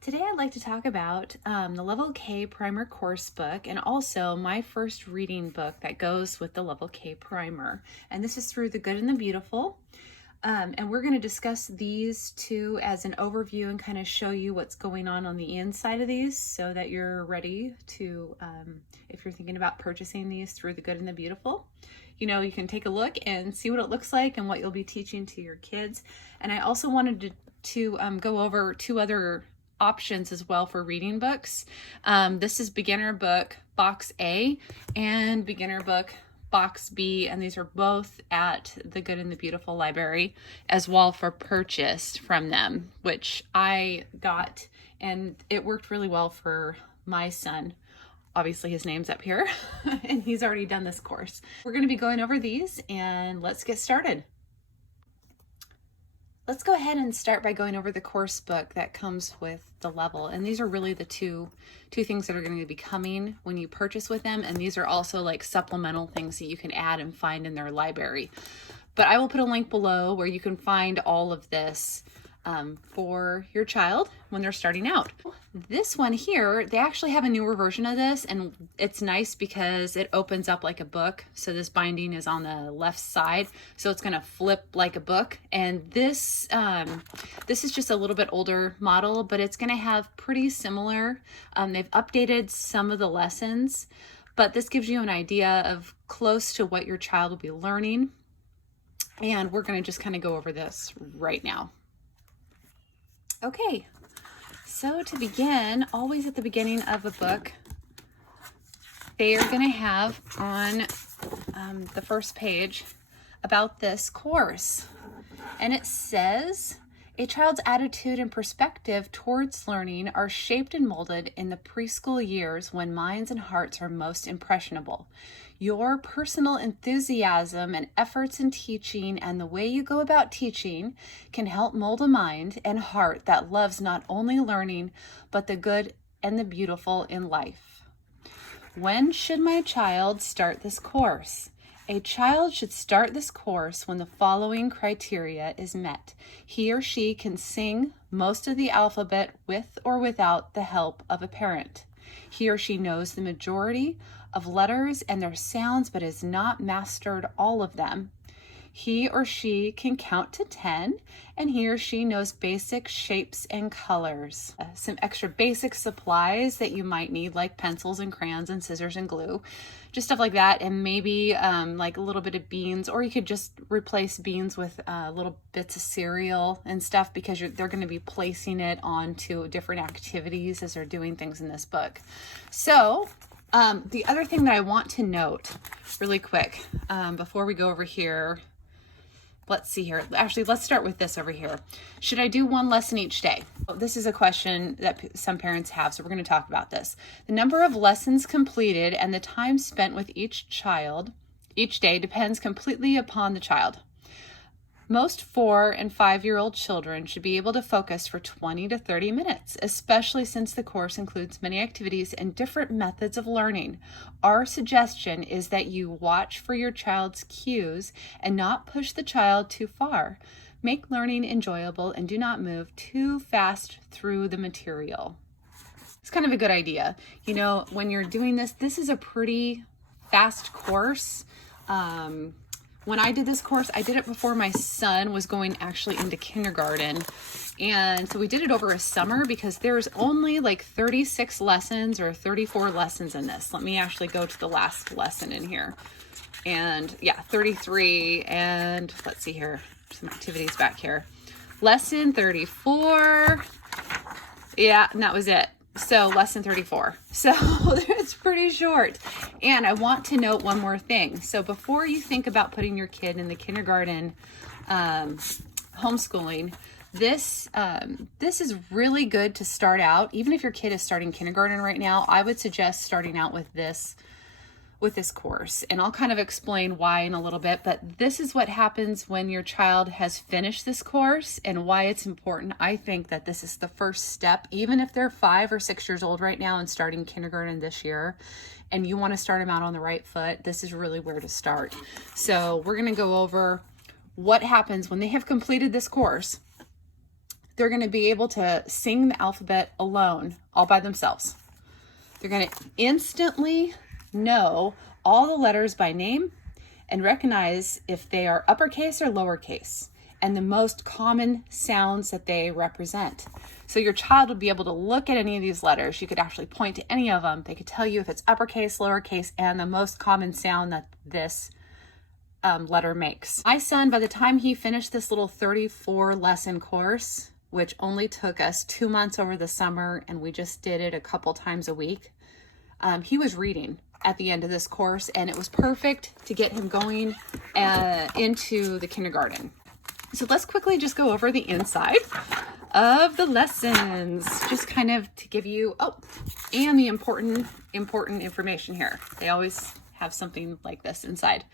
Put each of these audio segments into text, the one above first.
Today I'd like to talk about the Level K Primer course book and also my first reading book that goes with the Level K Primer. And this is through The Good and the Beautiful. And we're going to discuss these two as an overview and kind of show you what's going on the inside of these so that you're ready to, if you're thinking about purchasing these through The Good and the Beautiful. You know, you can take a look and see what it looks like and what you'll be teaching to your kids. And I also wanted to go over two other options as well for reading books. This is beginner book box A and beginner book box B, and these are both at the Good and the Beautiful library as well for purchase from them, which I got, and it worked really well for my son. Obviously his name's up here and he's already done this course. We're going to be going over these and let's get started. Let's go ahead and start by going over the course book that comes with the level. And these are really the two things that are going to be coming when you purchase with them. And these are also like supplemental things that you can add and find in their library. But I will put a link below where you can find all of this for your child when they're starting out. This one here, they actually have a newer version of this, and it's nice because it opens up like a book. So this binding is on the left side, so it's going to flip like a book. And this is just a little bit older model, but it's going to have pretty similar. They've updated some of the lessons, but this gives you an idea of close to what your child will be learning. And we're going to just kind of go over this right now. Okay, so to begin, always at the beginning of a book, they are going to have on the first page about this course. And it says, a child's attitude and perspective towards learning are shaped and molded in the preschool years when minds and hearts are most impressionable. Your personal enthusiasm and efforts in teaching and the way you go about teaching can help mold a mind and heart that loves not only learning, but the good and the beautiful in life. When should my child start this course? A child should start this course when the following criteria is met. He or she can sing most of the alphabet with or without the help of a parent. He or she knows the majority of letters and their sounds, but has not mastered all of them. He or she can count to 10, and he or she knows basic shapes and colors. Some extra basic supplies that you might need, like pencils and crayons and scissors and glue, just stuff like that, and maybe like a little bit of beans, or you could just replace beans with little bits of cereal and stuff, because they're going to be placing it onto different activities as they're doing things in this book. So the other thing that I want to note really quick before we go over here, let's see here. Actually, let's start with this over here. Should I do one lesson each day? This is a question that some parents have, so we're going to talk about this. The number of lessons completed and the time spent with each child each day depends completely upon the child. Most 4- and 5-year-old children should be able to focus for 20 to 30 minutes, especially since the course includes many activities and different methods of learning. Our suggestion is that you watch for your child's cues and not push the child too far. Make learning enjoyable and do not move too fast through the material. It's kind of a good idea. You know, when you're doing this, this is a pretty fast course. When I did this course, I did it before my son was going actually into kindergarten. And so we did it over a summer because there's only like 36 lessons or 34 lessons in this. Let me actually go to the last lesson in here. And yeah, 33. And let's see here, some activities back here. Lesson 34. Yeah, and that was it. So lesson 34. So it's pretty short. And I want to note one more thing. So before you think about putting your kid in the kindergarten homeschooling, this is really good to start out. Even if your kid is starting kindergarten right now, I would suggest starting out with this course. And I'll kind of explain why in a little bit, but this is what happens when your child has finished this course and why it's important. I think that this is the first step, even if they're 5 or 6 years old right now and starting kindergarten this year, and you want to start them out on the right foot, this is really where to start. So we're going to go over what happens when they have completed this course. they're going to be able to sing the alphabet alone, all by themselves. They're going to instantly know all the letters by name and recognize if they are uppercase or lowercase and the most common sounds that they represent. So your child would be able to look at any of these letters. You could actually point to any of them. They could tell you if it's uppercase, lowercase, and the most common sound that this letter makes. My son, by the time he finished this little 34 lesson course, which only took us 2 months over the summer, and we just did it a couple times a week, he was reading at the end of this course, and it was perfect to get him going into the kindergarten. So let's quickly just go over the inside of the lessons, just kind of to give you, and the important information here. They always have something like this inside.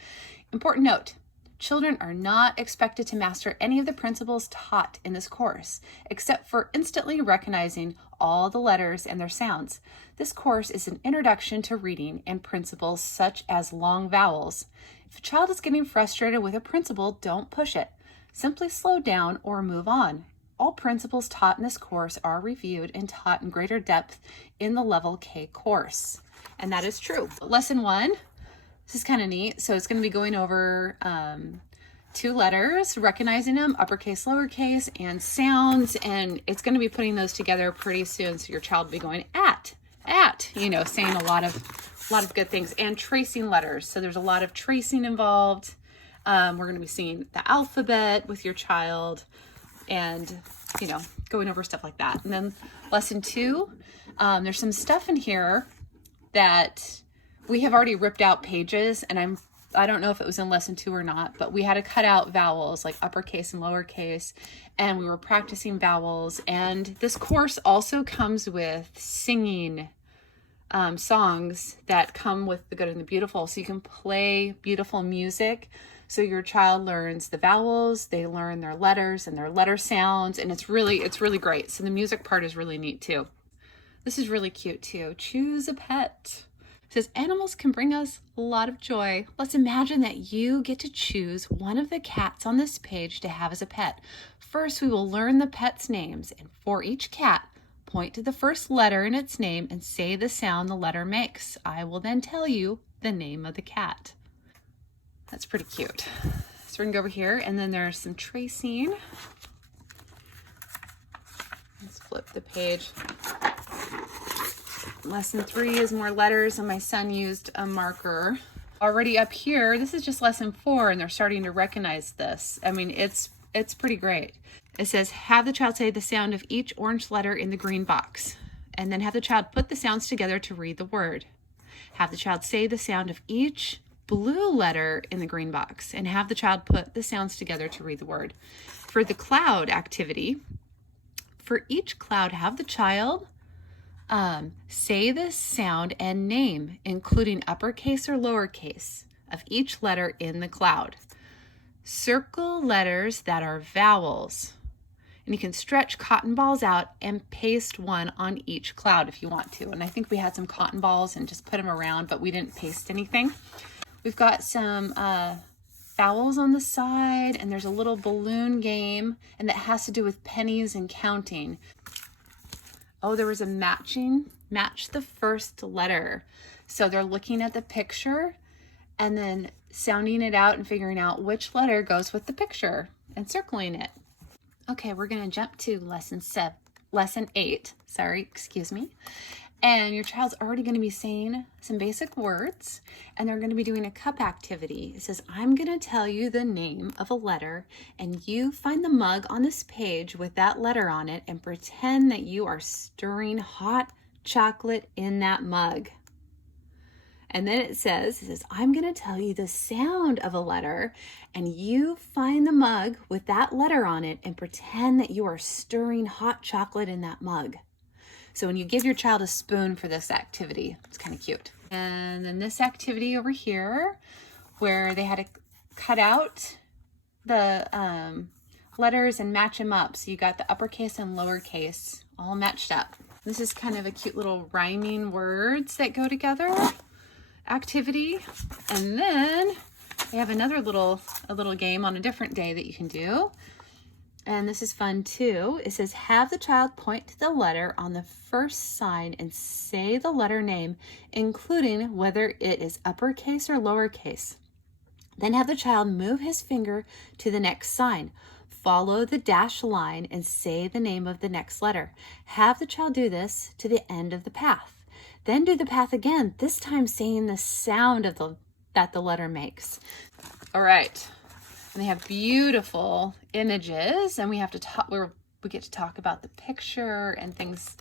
Important note, children are not expected to master any of the principles taught in this course, except for instantly recognizing all the letters and their sounds. This course is an introduction to reading and principles such as long vowels. If a child is getting frustrated with a principle, don't push it. Simply slow down or move on. All principles taught in this course are reviewed and taught in greater depth in the Level K course. And that is true. Lesson 1, this is kind of neat. So it's going to be going over 2 letters, recognizing them, uppercase, lowercase, and sounds. And it's going to be putting those together pretty soon. So your child will be going at, saying a lot of good things, and tracing letters. So there's a lot of tracing involved. We're going to be seeing the alphabet with your child and, going over stuff like that. And then lesson 2, there's some stuff in here that we have already ripped out pages, and I don't know if it was in lesson 2 or not, but we had to cut out vowels like uppercase and lowercase, and we were practicing vowels. And this course also comes with singing songs that come with The Good and the Beautiful, so you can play beautiful music. So your child learns the vowels, they learn their letters and their letter sounds, and it's really great. So the music part is really neat too. This is really cute too. Choose a pet. It says animals can bring us a lot of joy. Let's imagine that you get to choose one of the cats on this page to have as a pet. First, we will learn the pet's names, and for each cat, point to the first letter in its name and say the sound the letter makes. I will then tell you the name of the cat. That's pretty cute. So we're gonna go over here, and then there's some tracing. Let's flip the page. Lesson 3 is more letters, and my son used a marker. Already up here, this is just lesson 4, and they're starting to recognize this. I mean, it's pretty great. It says, have the child say the sound of each orange letter in the green box, and then have the child put the sounds together to read the word. Have the child say the sound of each blue letter in the green box, and have the child put the sounds together to read the word. For the cloud activity, for each cloud, have the child say the sound and name, including uppercase or lowercase, of each letter in the cloud. Circle letters that are vowels, and you can stretch cotton balls out and paste one on each cloud if you want to. And I think we had some cotton balls and just put them around, but we didn't paste anything. We've got some vowels on the side, and there's a little balloon game, and that has to do with pennies and counting. Oh, there was a match the first letter. So they're looking at the picture and then sounding it out and figuring out which letter goes with the picture and circling it. Okay, we're going to jump to lesson 8. And your child's already going to be saying some basic words, and they're going to be doing a cup activity. It says, I'm going to tell you the name of a letter, and you find the mug on this page with that letter on it and pretend that you are stirring hot chocolate in that mug. And then it says, I'm going to tell you the sound of a letter, and you find the mug with that letter on it and pretend that you are stirring hot chocolate in that mug. So when you give your child a spoon for this activity, it's kind of cute. And then this activity over here, where they had to cut out the letters and match them up. So you got the uppercase and lowercase all matched up. This is kind of a cute little rhyming words that go together activity. And then they have another little game on a different day that you can do. And this is fun too. It says, have the child point to the letter on the first sign and say the letter name, including whether it is uppercase or lowercase. Then have the child move his finger to the next sign. Follow the dashed line and say the name of the next letter. Have the child do this to the end of the path. Then do the path again, this time saying the sound of that the letter makes. All right. And they have beautiful images, and we have to talk. We get to talk about the picture and things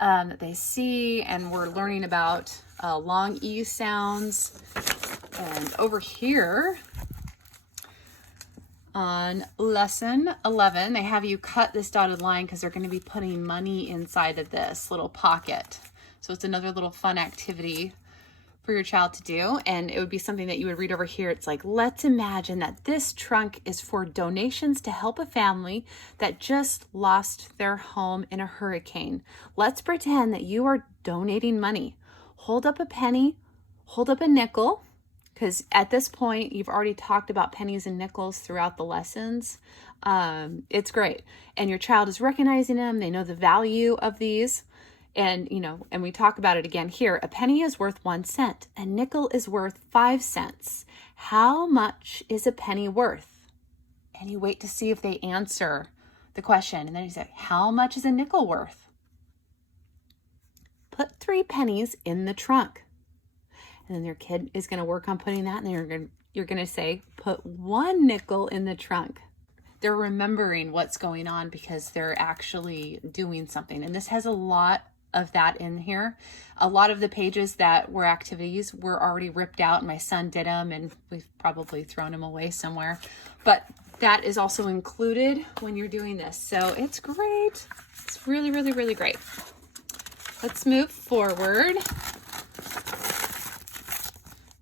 that they see, and we're learning about long E sounds. And over here on lesson 11, they have you cut this dotted line because they're going to be putting money inside of this little pocket. So it's another little fun activity for your child to do, and it would be something that you would read over here. It's like, let's imagine that this trunk is for donations to help a family that just lost their home in a hurricane. Let's pretend that you are donating money. Hold up a penny, hold up a nickel, because at this point you've already talked about pennies and nickels throughout the lessons. It's great, and your child is recognizing them. They know the value of these. And, and we talk about it again here. A penny is worth 1 cent. A nickel is worth 5 cents. How much is a penny worth? And you wait to see if they answer the question. And then you say, how much is a nickel worth? Put 3 pennies in the trunk. And then your kid is going to work on putting that. And you're going to say, put 1 nickel in the trunk. They're remembering what's going on because they're actually doing something. And this has a lot of that in here. A lot of the pages that were activities were already ripped out, and my son did them, and we've probably thrown them away somewhere. But that is also included when you're doing this. So it's great. It's really, really, really great. Let's move forward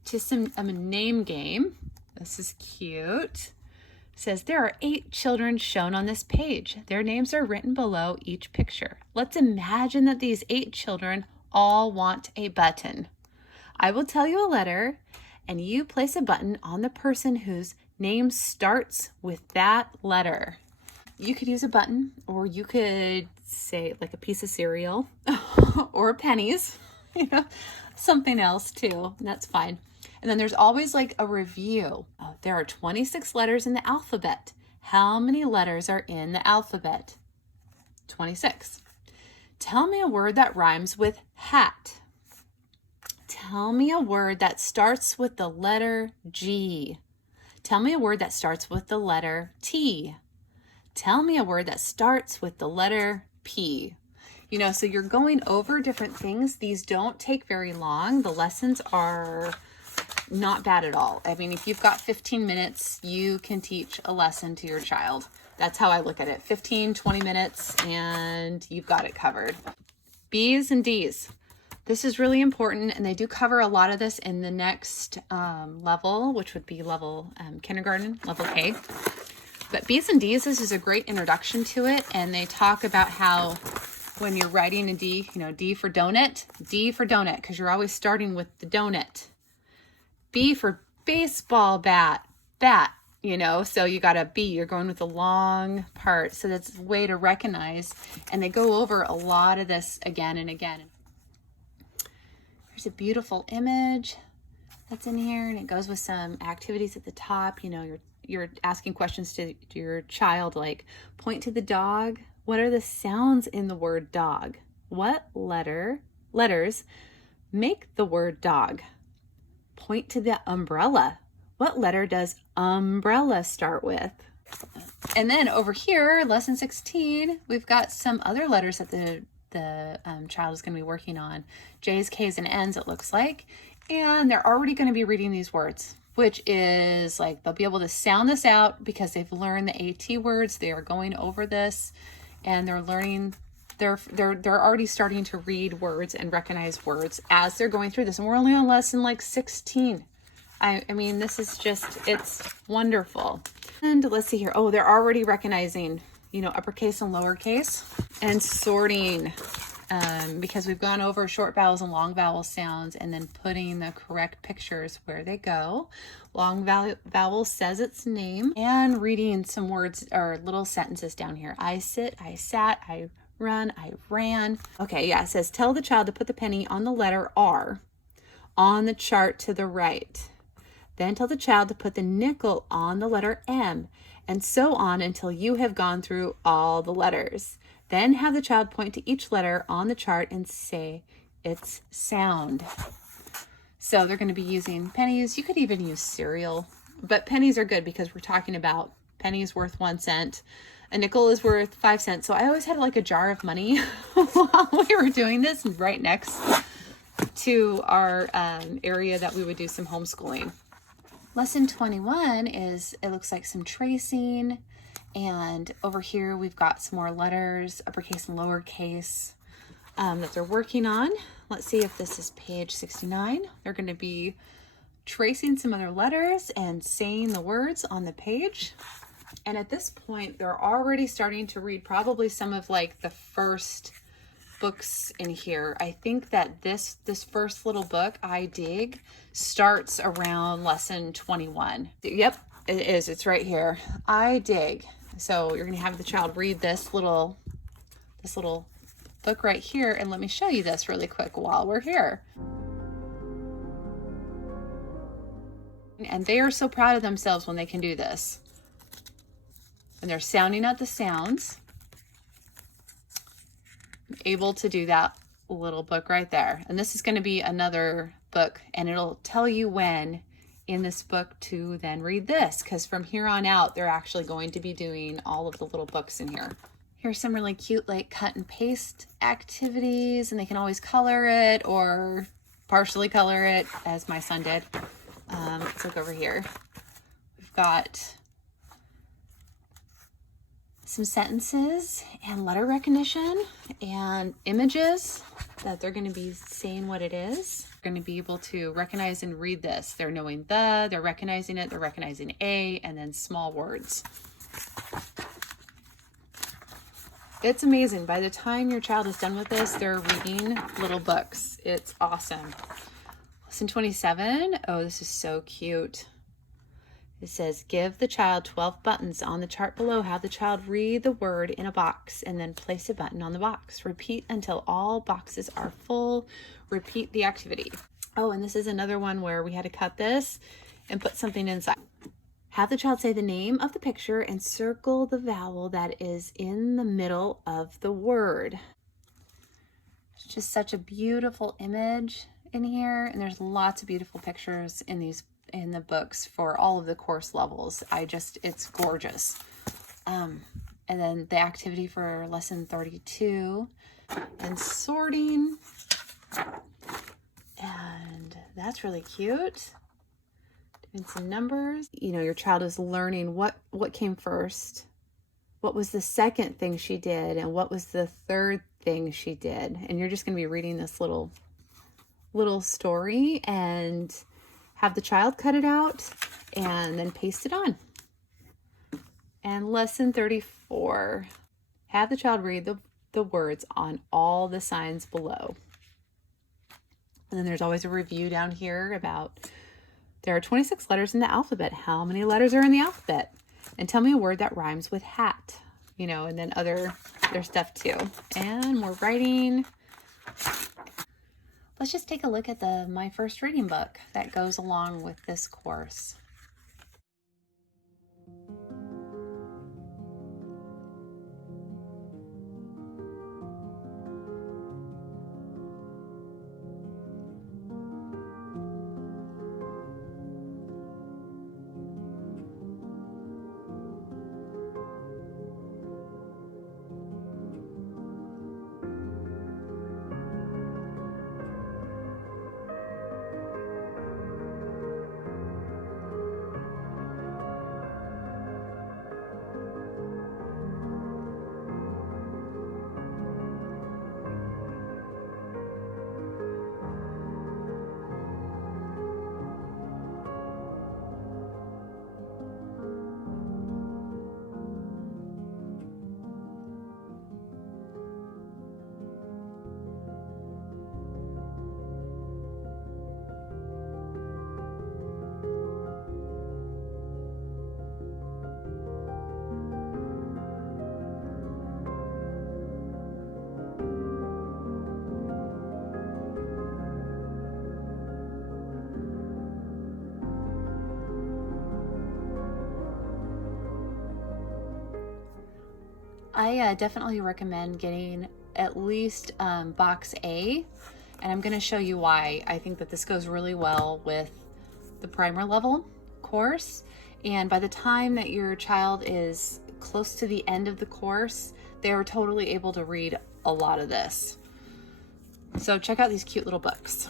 to a name game. This is cute. It says there are 8 children shown on this page. Their names are written below each picture. Let's imagine that these 8 children all want a button. I will tell you a letter, and you place a button on the person whose name starts with that letter. You could use a button, or you could say like a piece of cereal or pennies, something else too, and that's fine. And then there's always like a review. There are 26 letters in the alphabet. How many letters are in the alphabet? 26. Tell me a word that rhymes with hat. Tell me a word that starts with the letter G. Tell me a word that starts with the letter T. Tell me a word that starts with the letter P. So you're going over different things. These don't take very long. The lessons are not bad at all. I mean, if you've got 15 minutes, you can teach a lesson to your child. That's how I look at it. 15, 20 minutes, and you've got it covered. B's and D's. This is really important, and they do cover a lot of this in the next level, which would be level kindergarten, level K. But B's and D's, this is a great introduction to it, and they talk about how when you're writing a D, D for donut, because you're always starting with the donut. B for baseball bat, so you got a B, you're going with the long part. So that's a way to recognize, and they go over a lot of this again and again. Here's a beautiful image that's in here, and it goes with some activities at the top. You're asking questions to your child, like point to the dog. What are the sounds in the word dog? What letters make the word dog? Point to the umbrella. What letter does umbrella start with? And then over here, lesson 16, we've got some other letters that the child is going to be working on. J's, K's, and N's, it looks like. And they're already going to be reading these words, which is like they'll be able to sound this out because they've learned the AT words. They are going over this, and they're learning. They're already starting to read words and recognize words as they're going through this. And we're only on lesson like 16. I mean, this is it's wonderful. And let's see here. Oh, they're already recognizing, uppercase and lowercase, and sorting because we've gone over short vowels and long vowel sounds and then putting the correct pictures where they go. Long vowel says its name, and reading some words or little sentences down here. I sit, I sat, I run, I ran. Okay, yeah, it says tell the child to put the penny on the letter R on the chart to the right. Then tell the child to put the nickel on the letter M, and so on until you have gone through all the letters. Then have the child point to each letter on the chart and say its sound. So they're going to be using pennies. You could even use cereal, but pennies are good because we're talking about pennies worth 1 cent. A nickel is worth 5 cents. So I always had like a jar of money while we were doing this right next to our area that we would do some homeschooling. Lesson 21 is, it looks like some tracing, and over here we've got some more letters, uppercase and lowercase, that they're working on. Let's see if this is page 69. They're going to be tracing some other letters and saying the words on the page. And at this point, they're already starting to read probably some of like the first books in here. I think that this first little book, I Dig, starts around lesson 21. Yep, it is. It's right here. I Dig. So you're going to have the child read this little book right here, and let me show you this really quick while we're here. And they are so proud of themselves when they can do this. And they're sounding out the sounds. Able to do that little book right there. And this is going to be another book, and it'll tell you when in this book to then read this, because from here on out they're actually going to be doing all of the little books in here. Here's some really cute like cut and paste activities, and they can always color it or partially color it as my son did. Let's look over here. We've got some sentences and letter recognition and images that they're going to be saying what it is. They're going to be able to recognize and read this. They're knowing they're recognizing it, they're recognizing a, and then small words. It's amazing. By the time your child is done with this, they're reading little books. It's awesome. Lesson 27. Oh, this is so cute. It says, give the child 12 buttons on the chart below. Have the child read the word in a box and then place a button on the box. Repeat until all boxes are full. Repeat the activity. Oh, and this is another one where we had to cut this and put something inside. Have the child say the name of the picture and circle the vowel that is in the middle of the word. It's just such a beautiful image in here, and there's lots of beautiful pictures in the books for all of the course levels. It's gorgeous. And then the activity for lesson 32 and sorting, and that's really cute. And some numbers. You know, your child is learning what came first, what was the second thing she did, and what was the third thing she did. And you're just going to be reading this little story and have the child cut it out and then paste it on. And lesson 34, have the child read the words on all the signs below. And then there's always a review down here about there are 26 letters in the alphabet. How many letters are in the alphabet? And tell me a word that rhymes with hat, you know, and then other stuff too. And more writing. Let's just take a look at my first reading book that goes along with this course. I definitely recommend getting at least box A, and I'm going to show you why. I think that this goes really well with the primer level course, and by the time that your child is close to the end of the course, they are totally able to read a lot of this. So check out these cute little books.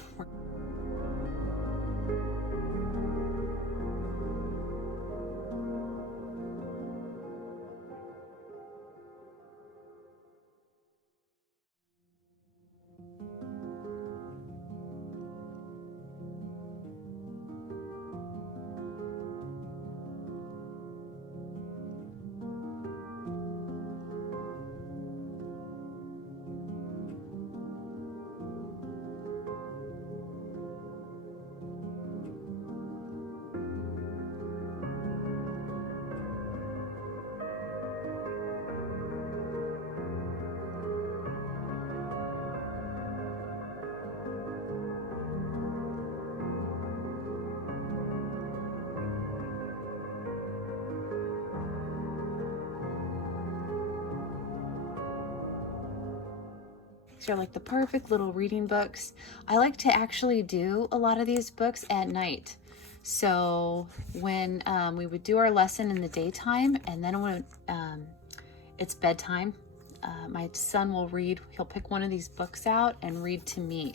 These are like the perfect little reading books. I like to actually do a lot of these books at night. So when we would do our lesson in the daytime, and then when it's bedtime, my son will read. He'll pick one of these books out and read to me.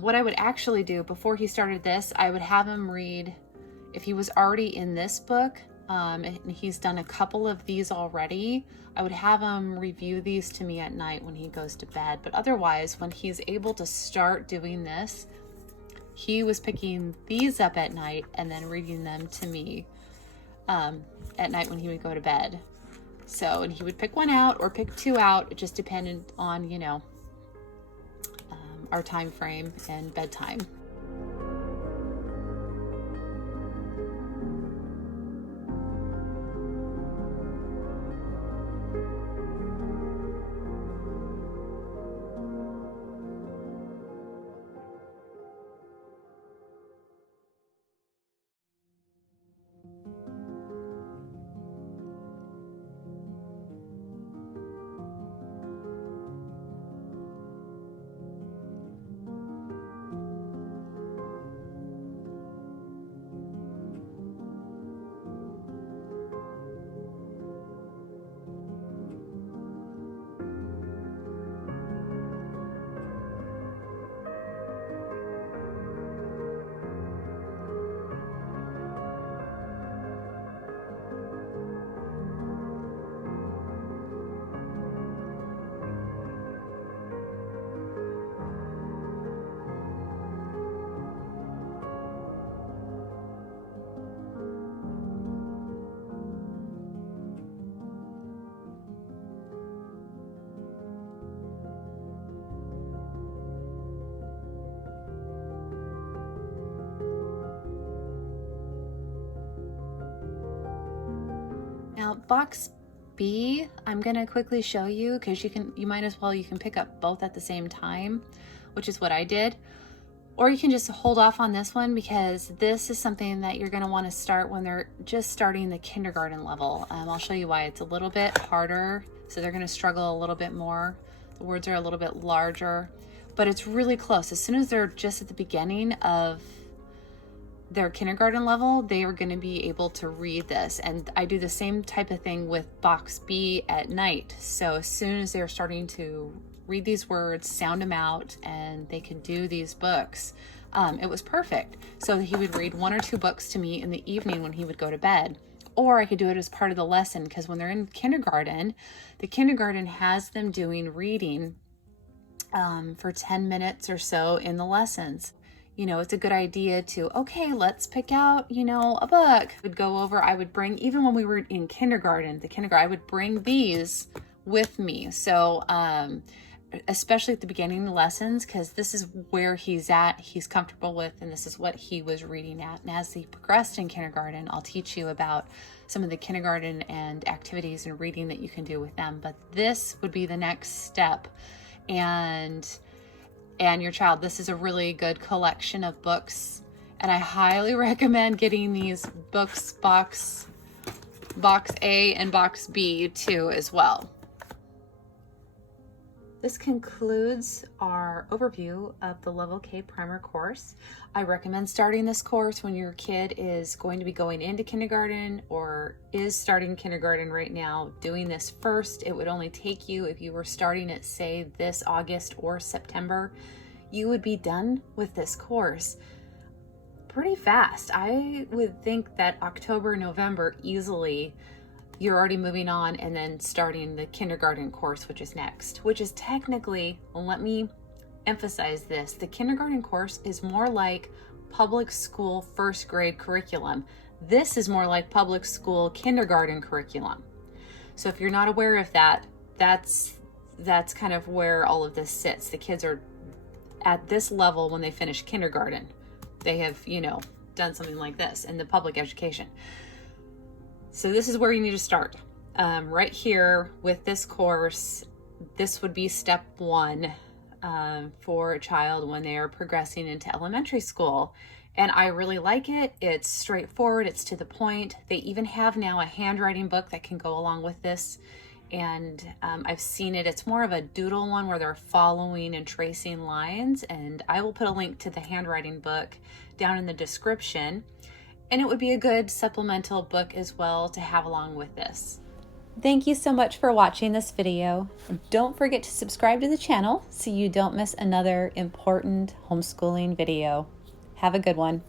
What I would actually do before he started this, I would have him read, if he was already in this book, and he's done a couple of these already, I would have him review these to me at night when he goes to bed. But otherwise, when he's able to start doing this, he was picking these up at night and then reading them to me at night when he would go to bed. So, and he would pick one out or pick two out. It just depended on, you know, our time frame and bedtime. Now box B, I'm gonna quickly show you because you can pick up both at the same time, which is what I did. Or you can just hold off on this one because this is something that you're gonna wanna start when they're just starting the kindergarten level. I'll show you why. It's a little bit harder, so they're gonna struggle a little bit more. The words are a little bit larger, but it's really close. As soon as they're just at the beginning of their kindergarten level, they are going to be able to read this. And I do the same type of thing with box B at night. So as soon as they're starting to read these words, sound them out, and they can do these books, it was perfect. So he would read one or two books to me in the evening when he would go to bed. Or I could do it as part of the lesson, because when they're in kindergarten, the kindergarten has them doing reading for 10 minutes or so in the lessons. You know, it's a good idea to, okay, let's pick out, you know, a book. I would bring, even when we were in kindergarten, I would bring these with me. So, especially at the beginning of the lessons, because this is where he's at, he's comfortable with, and this is what he was reading at. And as he progressed in kindergarten, I'll teach you about some of the kindergarten and activities and reading that you can do with them. But this would be the next step. And your child, this is a really good collection of books, and I highly recommend getting these books, box A and box B too as well. this concludes our overview of the Level K Primer course. I recommend starting this course when your kid is going to be going into kindergarten or is starting kindergarten right now. Doing this first, it would only take you, if you were starting it, say, this August or September, you would be done with this course pretty fast. I would think that October, November, easily, you're already moving on and then starting the kindergarten course, which is next, which is technically, let me emphasize this, the kindergarten course is more like public school first grade curriculum. This is more like public school kindergarten curriculum. So if you're not aware of that, that's kind of where all of this sits. The kids are at this level when they finish kindergarten. They have, done something like this in the public education. So this is where you need to start. Right here with this course, this would be step one for a child when they are progressing into elementary school. And I really like it. It's straightforward, it's to the point. They even have now a handwriting book that can go along with this. And I've seen it. It's more of a doodle one where they're following and tracing lines. And I will put a link to the handwriting book down in the description. And it would be a good supplemental book as well to have along with this. Thank you so much for watching this video. Don't forget to subscribe to the channel so you don't miss another important homeschooling video. Have a good one.